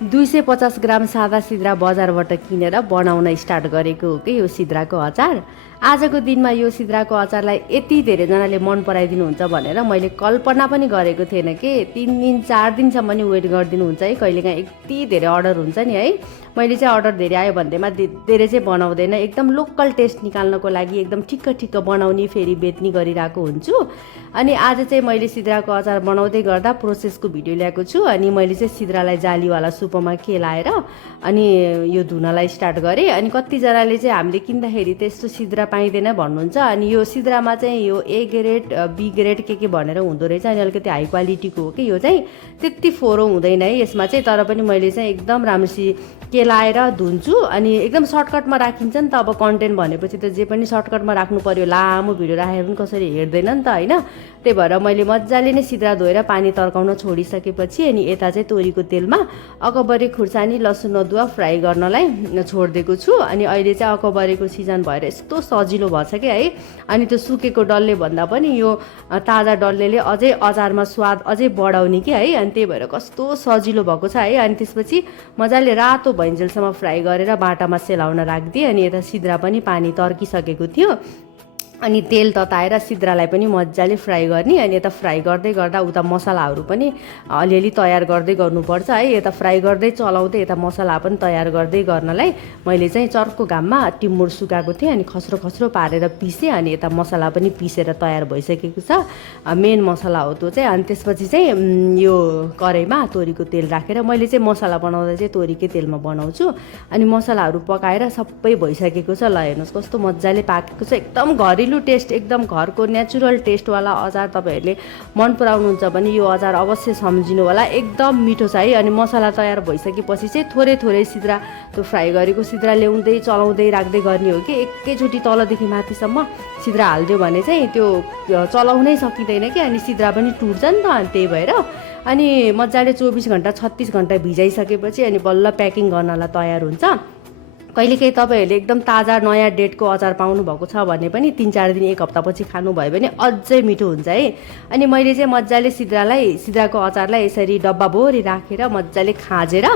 250 ग्राम सादा सिद्रा बजारबाट किनेर बनाउन स्टार्ट गरेको हो कि यो सिद्राको अचार। आजको दिनमा यो सिद्राको अचारलाई यति धेरैजनाले मन पराइदिनुहुन्छ भनेर मैले कल्पना पनि गरेको थिएन कि 3 दिन 4 दिनसम्म नि वेट गरिदिनुहुन्छ है। कहिलेकाहीँ यति धेरै अर्डर हुन्छ नि है। मैले चाहिँ अर्डर धेरै आयो भन्दैमा धेरै चाहिँ बनाउँदैन, एकदम लोकल टेस्ट निकाल्नको लागि एकदम ठिक्क बनाउने फेरि बेच्ने गरिरहेको हुन्छु। अनि आज चाहिँ मैले सिद्राको अचार बनाउँदै गर्दा प्रोसेसको भिडियो ल्याएको छु। अनि मैले चाहिँ सिद्रालाई जालीवाला सुपमा केलाएर अनि यो धुनलाई स्टार्ट गरेँ। अनि कतिजनाले चाहिँ हामीले किन्दाखेरि त्यस्तो सिद्रा पाइँदैन भन्नुहुन्छ। अनि यो सिद्रामा चाहिँ यो ए ग्रेड बी ग्रेड के भनेर हुँदो रहेछ। अनि अलिकति हाई क्वालिटीको हो कि यो चाहिँ त्यति फोरो हुँदैन है यसमा चाहिँ। तर पनि मैले चाहिँ एकदम राम्रोसी केलाएर धुन्छु। अनि एकदम सर्टकटमा राखिन्छ नि त, अब कन्टेन्ट भनेपछि त जे पनि सर्टकटमा राख्नु पर्यो, लामो भिडियो राखेर पनि कसरी हेर्दैन नि त होइन। त्यही भएर मैले मजाले नै सिद्रा धोएर पानी तर्काउन छोडिसकेपछि अनि यता चाहिँ तोरीको तेलमा अकबरी खुर्सानी लसुन अदुवा फ्राई गर्नलाई छोडिदिएको छु। अनि अहिले चाहिँ अकबरीको सिजन भएर यस्तो सजिलो भएछ कि है। अनि त्यो सुकेको डल्ले भन्दा पनि यो ताजा डल्लेले अझै अचारमा स्वाद अझै बढाउने कि है। अनि त्यही भएर कस्तो सजिलो भएको छ है। अनि त्यसपछि मजाले रातो भइन्जेलसम्म फ्राई गरेर बाटामा सेलाउन राखिदिएँ। अनि यता सिद्रा पनि पानी तर्किसकेको थियो। अनि तेल तताएर सिद्रालाई पनि मजाले फ्राई गर्ने। अनि यता फ्राई गर्दै गर्दा उता मसलाहरू पनि अलिअलि तयार गर्दै गर्नुपर्छ है। यता फ्राई गर्दै चलाउँदै यता मसला पनि तयार गर्दै गर्नलाई मैले चाहिँ चर्को घाममा टिमुर सुकाएको थिएँ। अनि खस्रो पारेर पिसेँ। अनि यता मसला पनि पिसेर तयार भइसकेको छ। मेन मसला हो त्यो चाहिँ। अनि त्यसपछि चाहिँ यो कराईमा तोरीको तेल राखेर मैले चाहिँ मसला बनाउँदा चाहिँ तोरीकै तेलमा बनाउँछु। अनि मसलाहरू पकाएर सबै भइसकेको छ। ल हेर्नुहोस् कस्तो मजाले पाकेको छ। एकदम घरेलु टेस्ट, एकदम घरको नेचुरल टेस्टवाला अचार तपाईँहरूले मन पराउनुहुन्छ भने यो अचार अवश्य सम्झिनु होला। एकदम मिठो छ है। अनि मसला तयार भइसकेपछि चाहिँ थोरै सिद्रा त्यो फ्राई गरेको सिद्रा ल्याउँदै चलाउँदै राख्दै गर्ने हो कि एकैचोटि तलदेखि माथिसम्म सिद्रा हालिदियो भने चाहिँ त्यो चलाउनै सकिँदैन कि। अनि सिद्रा पनि टुट्छ नि त। अनि त्यही भएर अनि मजाले 24 घन्टा 36 घन्टा भिजाइसकेपछि अनि बल्ल प्याकिङ गर्नलाई तयार हुन्छ। कहिलेकाहीँ तपाईँहरूले एकदम ताजा नयाँ डेटको अचार पाउनुभएको छ भने पनि 3-4 दिन 1 हप्तापछि खानुभयो भने अझै मिठो हुन्छ है। अनि मैले चाहिँ मजाले सिद्राको अचारलाई यसरी डब्बाभरि राखेर मजाले खाँजेर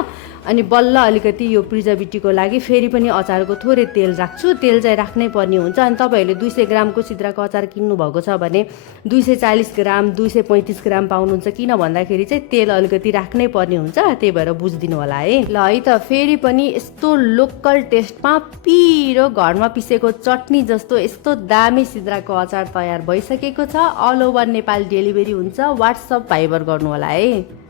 अनि बल्ल अलिकति यो प्रिजर्भेटिभको लागि फेरि पनि अचारको थोरै तेल राख्छु। तेल चाहिँ राख्नै पर्ने हुन्छ। अनि तपाईँहरूले 200 ग्रामको सिद्राको अचार किन्नुभएको छ भने 240 ग्राम 235 ग्राम पाउनुहुन्छ। किन भन्दाखेरि चाहिँ तेल अलिकति राख्नै पर्ने हुन्छ। त्यही भएर बुझिदिनु होला है। ल है त फेरि पनि यस्तो लोकल टेस्टमा पिरो घरमा पिसेको चटनी जस्तो यस्तो दामी सिद्राको अचार तयार भइसकेको छ। अल ओभर नेपाल डेलिभरी हुन्छ। व्हाट्सएप भाइबर गर्नु होला है।